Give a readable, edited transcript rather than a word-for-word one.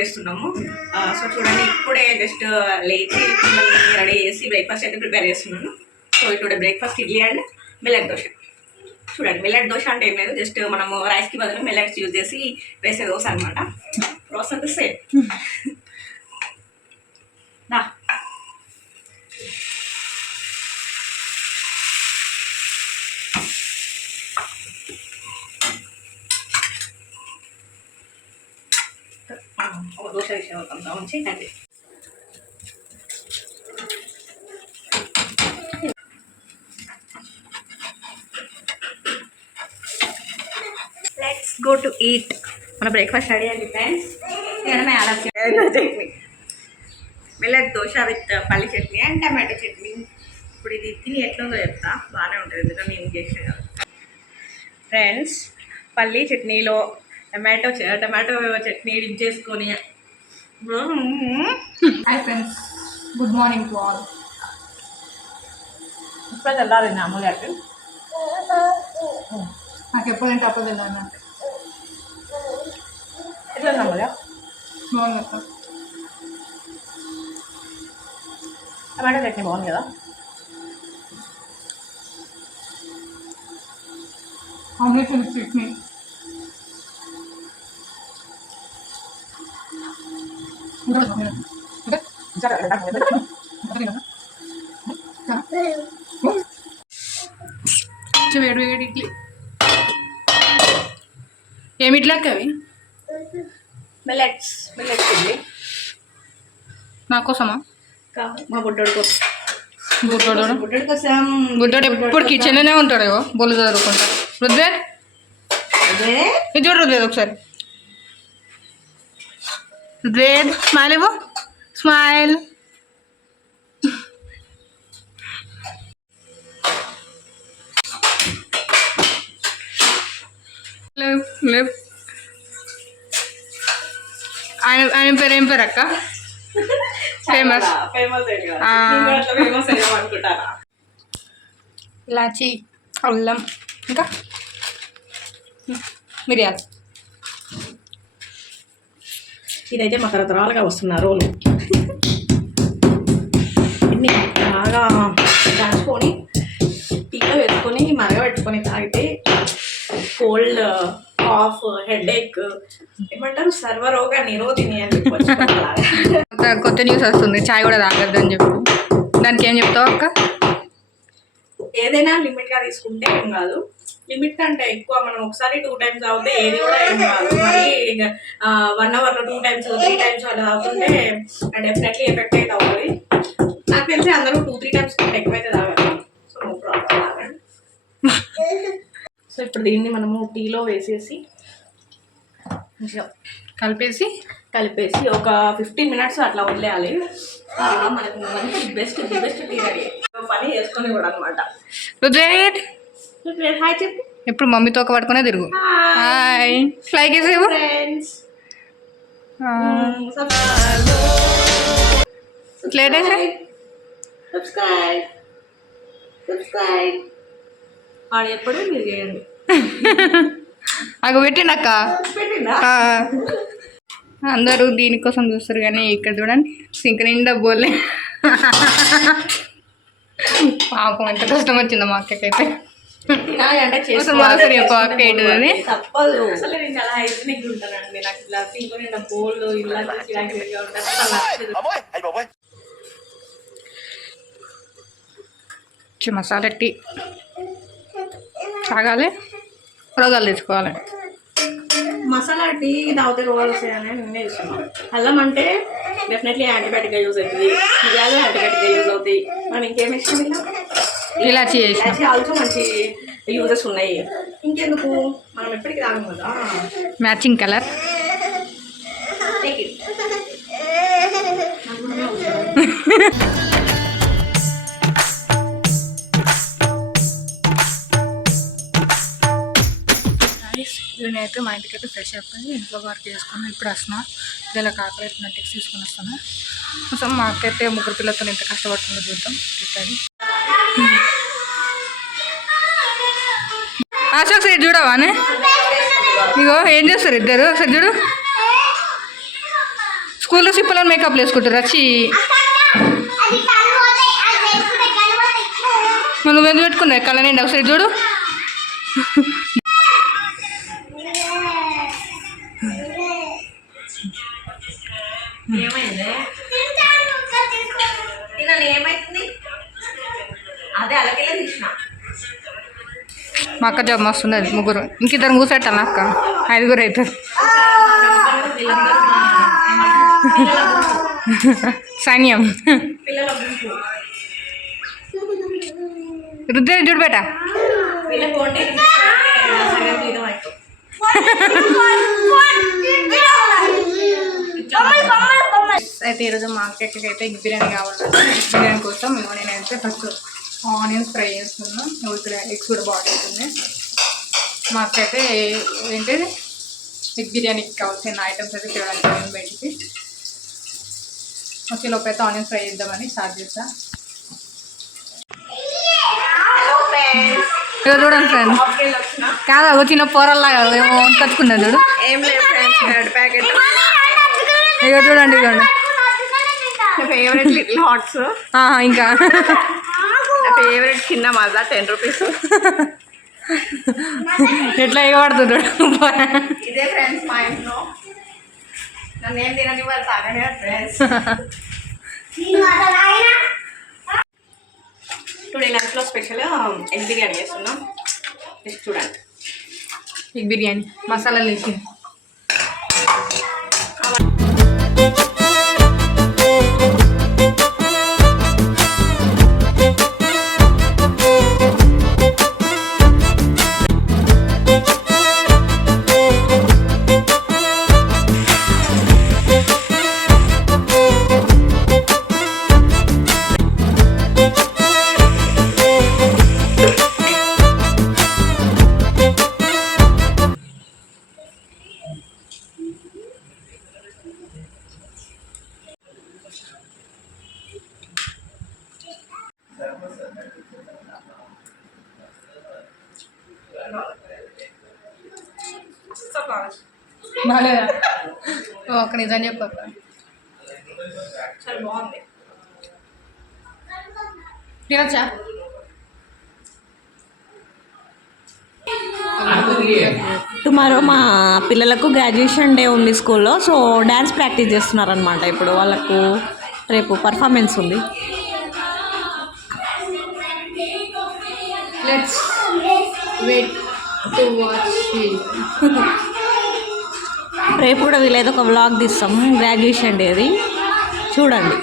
చేస్తున్నాము. సో చూడండి, ఇప్పుడే జస్ట్ లేచి రెడీ చేసి బ్రేక్ఫాస్ట్ అయితే ప్రిపేర్ చేస్తున్నాను. So today breakfast idli and millet dosa. చూడండి, మిల్లెట్ దోశ అంటే ఏం లేదు, జస్ట్ మనము రైస్కి బదులు మిల్లెట్స్ యూజ్ చేసి వేసే దోశ అనమాట. ప్రాసెస్ అంతా సేమ్. దోశ విషయం అంతా ఉంచి అండి. Let's go to eat. మన బ్రేక్ఫాస్ట్ రెడీ అండి ఫ్రెండ్స్. తినడమే ఆలస్యం. చట్నీ, మిల్లెట్ దోశ విత్ పల్లి చట్నీ అండ్ టమాటో చట్నీ. ఇప్పుడు ఇది తిని ఎట్లుందో చెప్తా. బాగానే ఉంటుంది, ఎందుకంటే నేను చేసిన కదా ఫ్రెండ్స్. పల్లి చట్నీలో టమాటో చట్నీ డిప్ చేసుకొని. Hi friends, good morning to all. ఇప్పుడు తెల్లాలి అమ్మగారికి. నాకు ఎప్పుడంటే అప్పుడు తిన్నాను. ఎట్లా అమ్మగా? బాగుంది అక్క. టమాటో చట్నీ బాగుంది కదా. Omelette with chutney. వేడి వేడి ఇడ్లీ. ఏమి ఇడ్లీ అక్క అవి? మిల్లెట్స్ ఇడ్లీ. నా కోసమా? మా బుడ్డోడి కోసం. బుడ్డోడి కోసం. బుడ్డోడు ఎప్పుడు కిచెన్లోనే ఉంటాడు. బొల్లు చదువుకుంటా. రుద్వేద్ ఇది చూడు. రుద్వేద్ ఒకసారి. రుద్వేద్ స్మైల్ ఇవ్వు. స్మైల్. ఆయన పేరు ఏం పేరు అక్క? ఫేమస్ అనుకుంటారా? ఇలాచి, అల్లం, ఇంకా మిరియాలు. ఇదైతే మా తరతరాలుగా వస్తున్న రోలు. ఇన్ని బాగా దాచుకొని టీలో వేసుకొని మరగబెట్టుకొని తాగితే కోల్డ్, కాఫ్, హెడేక్ ఏమంటారు, సర్వరోగ నిరోధిని అని చెప్పొచ్చు. కొత్త న్యూస్ వస్తుంది, చాయ్ కూడా తాగద్దు అని చెప్పి. దానికి ఏం చెప్తావు అక్క? ఏదైనా లిమిట్గా తీసుకుంటే ఏం కాదు. లిమిట్ కంటే ఎక్కువ మనం ఒకసారి 2 times తాగితే ఏది కూడా ఏం కాదు. మరి 1 hourలో 2 times 3 times అలా తాగుతుంటే డెఫినెట్లీ ఎఫెక్ట్ అయితే అవుతుంది. నాకు తెలిసి అందరూ 2-3 times కంటే ఎక్కువైతే తాగాలి. సో నో ప్రాబ్లం, తాగండి. సో ఇప్పుడు దీన్ని మనము టీలో వేసేసి కలిపేసి ఒక 15 minutes అట్లా వదిలేయాలి. మనకు మంచి బెస్ట్ టీ రెడీ. పని చేసుకొని కూడా అనమాట. హాయ్ చెప్పు. ఎప్పుడు మమ్మీతో ఒక పట్టుకునే తిరుగు. హాయ్ ఫ్లై చేసేవు ఫ్రెండ్స్. సబ్స్క్రైబ్ ఆడ ఎప్పుడు మీరు చేయండి. అగ పెట్టిండక్క. అందరూ దీనికోసం చూస్తారు, కానీ ఇక్కడ చూడండి సింక్ నిండా బోలే. పాపం ఎంత కష్టం వచ్చిందో మా అక్కకైతే. మరోసారి చెప్పు అక్క ఏంటిదని. తప్పదు. అసలు నేను చాలా హైజీనిక్ ఉంటానండి. నాకు ఇలా సింక్ నిండా బోల్ ఇలా మసాలా టీ తాగాలి, రోగాలు తెచ్చుకోవాలి. మసాలా టీ తాగితే రోగాలు వస్తాయని నేనే ఇస్తున్నాను. అల్లం అంటే డెఫినెట్లీ యాంటీబయాటిక్గా యూజ్ అవుతుంది, మిరియాలు యాంటీబయాటిక్గా యూజ్ అవుతాయి. మనం ఇంకేమి ఇష్టం ఇలాచి ఆల్సో మంచి యూజెస్ ఉన్నాయి. ఇంకెందుకు, మనం ఎప్పటికీ తాగం కదా. Matching colour. నేనైతే మా ఇంటికి అయితే ఫ్రెష్ అయిపోయి ఇంట్లో వర్క్ చేసుకుని ఇప్పుడు వస్తున్నా. ఇలా కాకర అయితే టిక్స్ తీసుకొని వస్తాను. కొంచెం మా అక్క అయితే 3 పిల్లలతో ఎంత కష్టపడుతుందో చూద్దాం. తిట్టాలి. అశోక్ సైడ్ చూడవానే. ఇగో ఏం చేస్తారు ఇద్దరు, ఒకసారి చూడు. స్కూల్లో సిప్పులను మేకప్లు వేసుకుంటారు వచ్చి నువ్వు ఎందుకు పెట్టుకున్నావు కళ్ళ నిండి ఒకసారి చూడు. ఏమైతుంది అదే అలాగే తీసిన. మా అక్క జాబ్ మస్తుంది అది ముగ్గురు ఇంకిద్దరు కూర్చోట్టాను అక్క 5 అవుతారు. సైన్యం రుద్రేది చూడు బేట. అయితే ఈరోజు మా అక్కకి అయితే ఎగ్ బిర్యానీ కావాలంటే ఎగ్ బిర్యానీ కోసం నేనైతే ఫస్ట్ ఆనియన్స్ ఫ్రై చేస్తున్నాను. ఇక్కడ ఎగ్స్ కూడా బాగుంటుంది. మా అక్క అయితే ఏంటి ఎగ్ బిర్యానీకి కావాల్సిన ఐటమ్స్ అయితే తేవడానికి బయటికి వచ్చేలోపు అయితే ఆనియన్స్ ఫ్రై చేద్దామని స్టార్ట్ చేస్తా. ఇక చూడండి ఫ్రెండ్స్ కాదు ఒక చిన్న పోరల్లాగా ఏమో కట్టుకున్నాను చూడు. ఏం లేదు ఫ్రెండ్స్ బ్రెడ్ ప్యాకెట్. ఇక చూడండి ఇవ్వండి ఫేవరెట్ లిటిల్ హాట్స్. ఇంకా నా ఫేవరెట్ చిన్న మజా 10 రూపీస్. ఎట్లా ఎగబడుతున్నాడు. ఇదే ఫ్రెండ్స్ మా ఇంట్లో నన్ను ఏం తినని వాళ్ళు తాగనే ఫ్రెండ్స్. టుడే లంచ్లో స్పెషల్ ఎగ్ బిర్యానీ చేస్తున్నాం. జస్ట్ చూడండి ఎగ్ బిర్యానీ మసాలా వేసి బాగాలేదా? ఒక నిజం చెప్పక్క చాలా బాగుంది. తినచ్చా? టుమారో మా పిల్లలకు గ్రాడ్యుయేషన్ డే ఉంది స్కూల్లో. సో డ్యాన్స్ ప్రాక్టీస్ చేస్తున్నారనమాట. ఇప్పుడు వాళ్ళకు రేపు పర్ఫార్మెన్స్ ఉంది. Let's wait to watch. రేపు కూడా వీళ్ళైతే ఒక వ్లాగ్ తీస్తాం గ్రాడ్యుయేషన్ డేది, చూడండి.